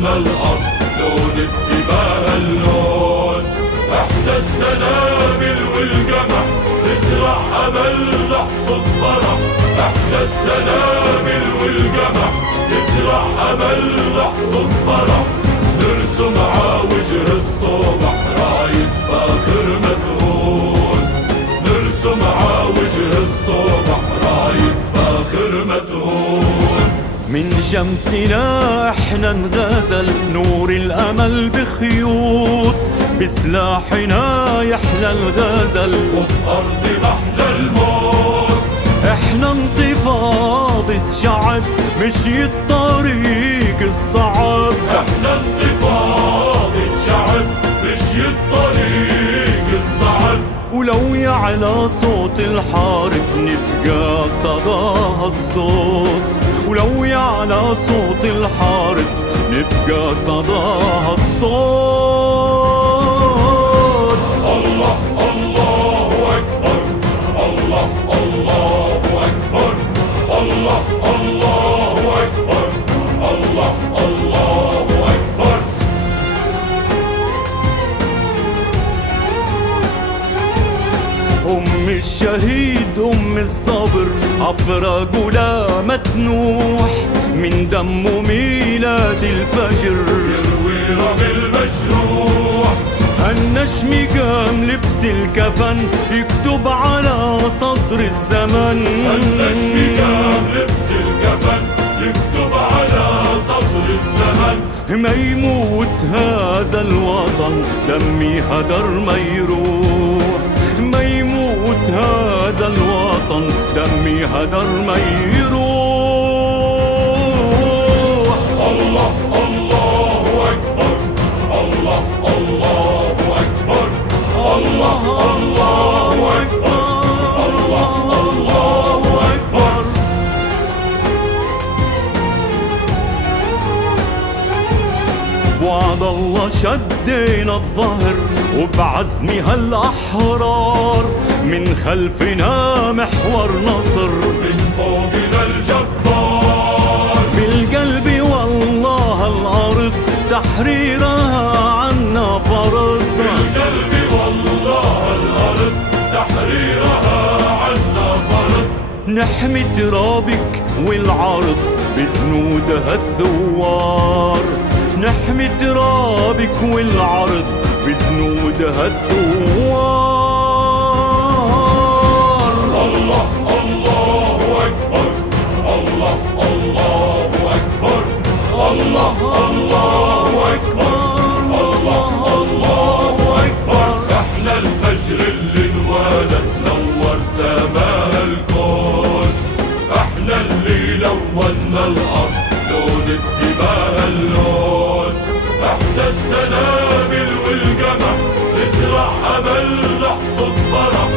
ولنا الأرض لون اتباع اللون. احنا السنابل والجمح نزرع أمل نحصد فرح. احنا السنابل والجمح نزرع أمل نحصد فرح. نرسم عوجه الصبح راية فاخر مدهون. نرسم عوجه الصبح راية فاخر مدهون. من شمسنا احنا انغزل نور الامل بخيوط، بسلاحنا يحلى الغزل وبأرض محلى الموت. احنا انتفاضة شعب مشي الطريق الصعب. احنا انتفاضة شعب مشي الطريق الصعب. ولو يعلى صوت الحارب نبقى صداها الصوت. ولو يعلى صوت الحارب نبقى صداها الصوت. الله الله أكبر. الله الله أكبر. الله الله أكبر. الله الله أكبر. أم الشهيد أم الصبر عفرة لا تنوح، من دمه ميلاد الفجر يروي رمي المجروح. النشم قام لبس الكفن يكتب على صدر الزمن. النشم قام لبس الكفن يكتب على صدر الزمن. ما يموت هذا الوطن دمي هدر ما يروح. ما يموت هذا الوطن دمي هدر ما يروح. الله الله أكبر. الله الله أكبر. الله الله أكبر. الله الله أكبر. وعد الله شدينا الظهر وبعزمها الأحرار، من خلفنا محور نصر من فوقنا الجبار. بالقلب والله الأرض تحريرها عنا فرض. بالقلب والله الأرض تحريرها عنا فرض. نحمي ترابك والعرض بزنودها الثوار. نحمي ترابك والعرض بزنودها الثوار. الله الله أكبر. الله الله أكبر. الله الله أكبر. الله الله أكبر. احنا الفجر اللي انولد نور سماء الكون. احنا اللي لونا الأرض لون اتباع اللون. احنا السنابل والجمح نزرع أمل نحصد فرح.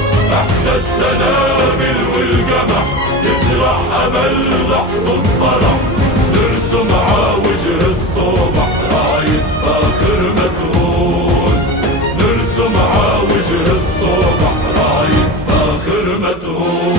احنا السنابل والجمح نزرع أمل نحصد فرح. نرسم عوجه الصبح راية فاخر مدهون. نرسم عوجه الصبح راية فاخر مدهون.